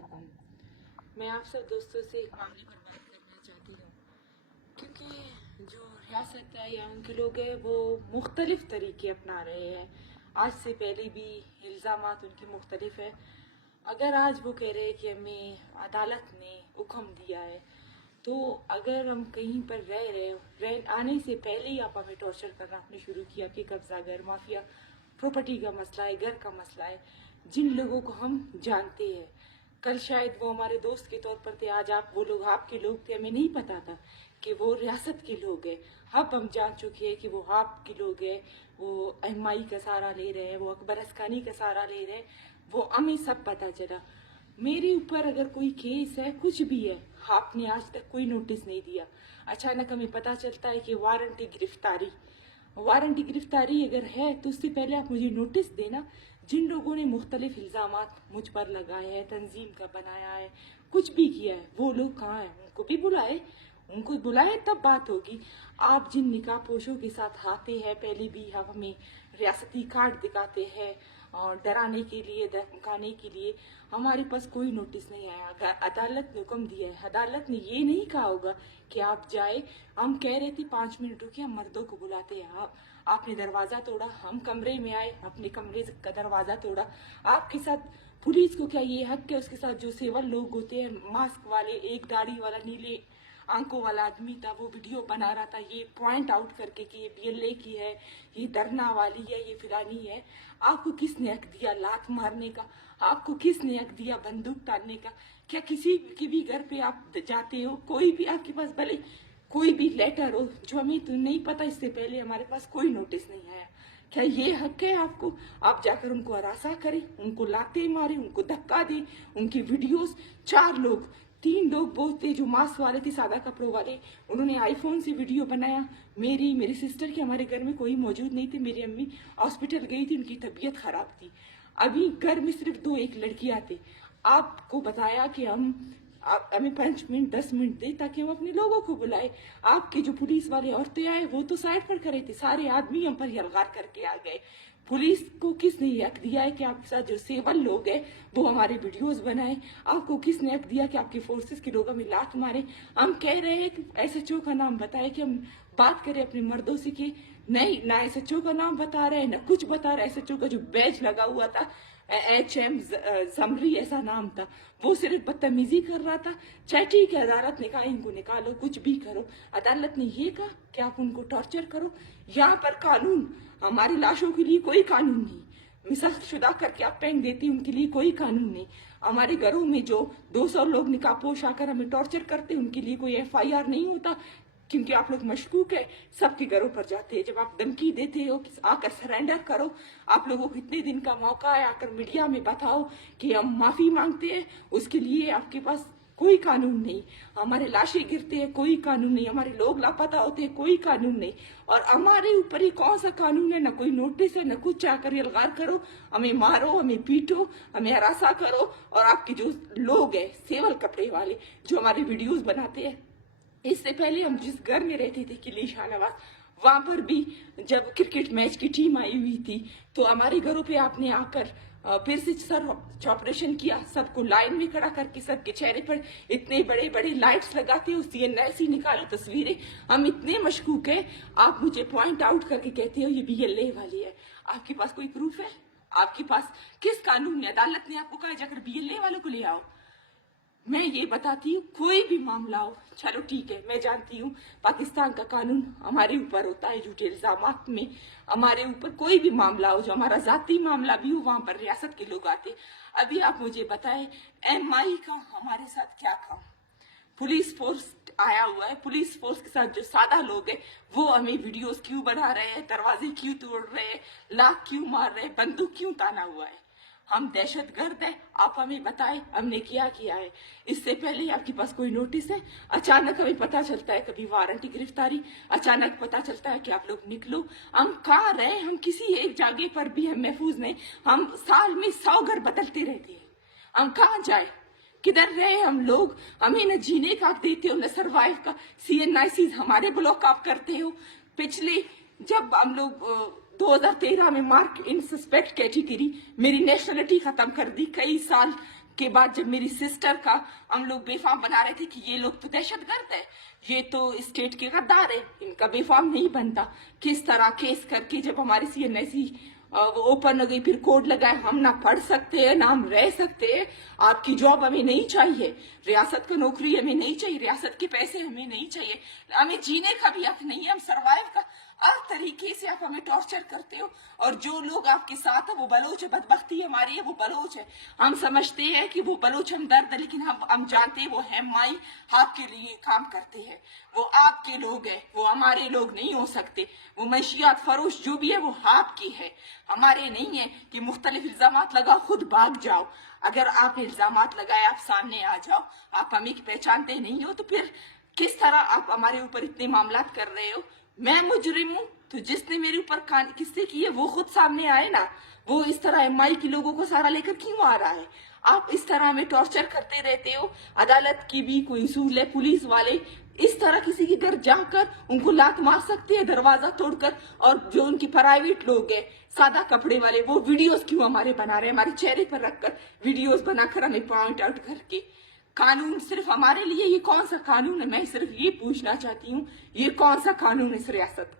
वालेकुम। मैं आप सब दोस्तों से एक मामले पर बात करना चाहती हूँ, क्योंकि जो रियासत है या उनके लोग हैं वो मुख्तलिफ तरीके अपना रहे हैं। आज से पहले भी इल्ज़ामात उनके मुख्तलिफ है। अगर आज वो कह रहे हैं कि हमें अदालत ने हुक्म दिया है, तो अगर हम कहीं पर रह आने से पहले ही आप हमें टॉर्चर करना आपने शुरू किया कि कब्जा घर माफिया, प्रॉपर्टी का मसला है, घर का मसला है, जिन लोगों को हम जानते हैं। कल शायद वो हमारे दोस्त के तौर पर थे, आज आप वो लोग आपके लोग थे, हमें नहीं पता था कि वो रियासत के लोग हैं। अब हम जान चुके हैं कि वो आपके लोग हैं, वो एमआई का सहारा ले रहे हैं, वो अकबर अस्कानी का सहारा ले रहे हैं, वो हमें सब पता चला। मेरे ऊपर अगर कोई केस है, कुछ भी है, आपने आज तक कोई नोटिस नहीं दिया। अचानक हमें पता चलता है कि वारंटी गिरफ्तारी अगर है तो उससे पहले आप मुझे नोटिस देना। जिन लोगों ने मुख्तलिफ इल्ज़ामात मुझ पर लगाए हैं, तंजीम का बनाया है, कुछ भी किया है, वो लोग कहाँ हैं? उनको बुलाए तब बात होगी। आप जिन निकाह पोशों के साथ आते हैं, पहले भी आप हमें रियासती कार्ड दिखाते हैं और डराने के लिए, धमकाने के लिए। हमारे पास कोई नोटिस नहीं आया। अगर अदालत ने हुक्म दिया है, अदालत ने ये नहीं कहा होगा कि आप जाए। हम कह रहे थे 5 मिनट रुके, हम मर्दों को बुलाते हैं। आपने दरवाजा तोड़ा, हम कमरे में आए, अपने कमरे का दरवाजा तोड़ा। आपके साथ पुलिस को क्या ये हक है? उसके साथ जो सेवल लोग होते हैं, मास्क वाले, एक दाढ़ी वाला, नीले आंखों वाला आदमी था, वो वीडियो बना रहा था, ये पॉइंट आउट करके कि ये बीएलए की है, ये धरना वाली है, ये फिलानी है। आपको किसने हक दिया लात मारने का? आपको किसने हक दिया बंदूक तानने का? क्या किसी के भी घर पे आप जाते हो, कोई भी आपके पास भले कोई भी लेटर हो जो हमें तो नहीं पता, इससे पहले हमारे पास कोई नोटिस नहीं आया, क्या ये हक है आपको? आप जाकर उनको हरासा करें, उनको लाते मारे, उनको धक्का दे, उनकी वीडियोस 3 लोग बहुत थे जो मास्क वाले थे, सादा कपड़ों वाले, उन्होंने आईफोन से वीडियो बनाया। मेरी सिस्टर के हमारे घर में कोई मौजूद नहीं थे, मेरी अम्मी हॉस्पिटल गई थी, उनकी तबीयत खराब थी। अभी घर में सिर्फ 2-1 लड़कियां थे। आपको बताया कि हमें 5 मिनट 10 मिनट दे ताकि हम अपने लोगों को बुलाए। आपके जो पुलिस वाले औरतें आए वो तो साइड पर खड़े थे, सारे आदमी हम पर यलगार करके आ गए। पुलिस को किसने हक दिया है कि आपके साथ जो सेवल लोग हैं वो हमारे वीडियोस बनाए? आपको किसने हक दिया कि आपके फोर्सेस के लोग हमें लात मारे? हम कह रहे हैं कि एसएचओ का नाम बताए कि हम बात करें अपने मर्दों से, कि नहीं, ना एसएचओ का नाम बता रहे हैं, ना कुछ बता रहे। एसएचओ का जो बैज लगा हुआ था, HM जमरी ऐसा नाम था, वो सिर्फ बदतमीजी कर रहा था। चाहे ठीक है, अदालत ने कहा इनको निकालो, कुछ भी करो। अदालत ने ये कहा कि आप उनको टॉर्चर करो। यहाँ पर कानून, हमारी लाशों के लिए कोई कानून नहीं। मिसल शुदा करके आप फेंक देती, उनके लिए कोई कानून नहीं। हमारे घरों में जो 200 लोग निकाह पोश आकर हमें टॉर्चर करते, उनके लिए कोई FIR नहीं होता, क्योंकि आप लोग मशकूक है, सबके घरों पर जाते हैं। जब आप धमकी देते हो कि आकर सरेंडर करो, आप लोगों को इतने दिन का मौका है, आकर मीडिया में बताओ कि हम माफी मांगते हैं, उसके लिए आपके पास कोई कानून नहीं। हमारे लाशें गिरते हैं, कोई कानून नहीं। हमारे लोग लापता होते हैं, कोई कानून नहीं। और हमारे ऊपर ही कौन सा कानून है? ना कोई नोटिस है, ना कुछ। आकर यलगार करो, हमें मारो, हमें पीटो, हमें हरासा करो। और आपके जो लोग हैं सेवल कपड़े वाले जो हमारे वीडियोस बनाते हैं, इससे पहले हम जिस घर में रहते थे किली शाहनवाज, वहां पर भी जब क्रिकेट मैच की टीम आई हुई थी तो हमारे घरों पे आपने आकर फिर से सर ऑपरेशन किया, सबको लाइन में खड़ा करके, सबके चेहरे पर इतने बड़े बड़े लाइट्स लगाते हो, CNLC निकालो तस्वीरें। हम इतने मशकूक है, आप मुझे पॉइंट आउट करके कहते हो ये BLA वाली है। आपके पास कोई प्रूफ है? आपके पास किस कानून में? अदालत ने आपको कहा जाकर BLA वालों को ले आओ। मैं ये बताती हूँ, कोई भी मामला हो, चलो ठीक है, मैं जानती हूँ पाकिस्तान का कानून हमारे ऊपर होता है, झूठे इल्जामात में हमारे ऊपर कोई भी मामला हो, जो हमारा जाती मामला भी हो, वहां पर रियासत के लोग आते। अभी आप मुझे बताएं, MI का हमारे साथ क्या काम? पुलिस फोर्स आया हुआ है, पुलिस फोर्स के साथ जो सादा लोग हैं वो हमें वीडियोस क्यों बना रहे हैं, दरवाजे क्यों तोड़ रहे हैं, लाख क्यों मार रहे हैं, बंदूक क्यों ताना हुआ है? हम दहशतगर्द है? आप हमें बताएं, हमने क्या किया है? इससे पहले आपके पास कोई नोटिस है? अचानक हमें पता चलता है, कभी वारंटी गिरफ्तारी, अचानक पता चलता है कि आप लोग निकलो। हम कहाँ रहे? हम किसी एक जगह पर भी हम महफूज नहीं। हम साल में 100 घर बदलते रहते हैं। हम कहाँ जाए? किधर रहे हम लोग? हमें न जीने का आप देते हो, न सर्वाइव का। CNIC हमारे ब्लॉक आप करते हो। पिछले जब हम लोग 2013 में मार्क इन सस्पेक्ट कैटेगरी, मेरी नेशनलिटी खत्म कर दी। कई साल के बाद जब मेरी सिस्टर का हम लोग बेफाम बना रहे थे कि ये लोग तो दहशतगर्द है, ये तो स्टेट के गद्दार है, इनका बेफाम नहीं बनता, किस तरह केस करके जब हमारी CNSE वो ओपन हो गई, फिर कोड लगाए, हम ना पढ़ सकते हैं ना हम रह सकते हैं। आपकी जॉब हमें नहीं चाहिए, रियासत का नौकरी हमें नहीं चाहिए, रियासत के पैसे हमें नहीं चाहिए, हमें जीने का भी हक नहीं है, हम सर्वाइव का हर तरीके से आप हमें टॉर्चर करते हो। और जो लोग आपके साथ है वो बलोच है, बदबख्ती हमारी है, वो बलोच है। हम समझते हैं कि वो बलोच हमदर्द है, लेकिन हम जानते हैं वो हेमाई आपके लिए काम करते हैं, वो आपके लोग हैं, वो हमारे लोग नहीं हो सकते। वो मंशियात फरोश जो भी है वो आपकी है, हमारे नहीं है कि मुख्तलिफ इल्जामात लगा खुद भाग जाओ। अगर आप इल्जामात लगाए आप सामने आ जाओ, आप हमें पहचानते नहीं हो, तो फिर किस तरह आप हमारे ऊपर इतने मामलात कर रहे हो। मैं मुजरिम हूँ तो जिसने मेरे ऊपर किससे किए वो खुद सामने आए ना। वो इस तरह MI के लोगों को सारा लेकर क्यों आ रहा है? आप इस तरह हमें टॉर्चर करते रहते हो। अदालत की भी कोई उसूल है, पुलिस वाले इस तरह किसी के घर जाकर उनको लात मार सकते हैं दरवाजा तोड़कर। और जो उनकी प्राइवेट लोग हैं सादा कपड़े वाले, वो वीडियोस क्यों हमारे बना रहे हैं, हमारे चेहरे पर रखकर वीडियोस बनाकर हमें पॉइंट आउट करके। कानून सिर्फ हमारे लिए, ये कौन सा कानून है? मैं सिर्फ ये पूछना चाहती हूँ, ये कौन सा कानून है इस रियासत का?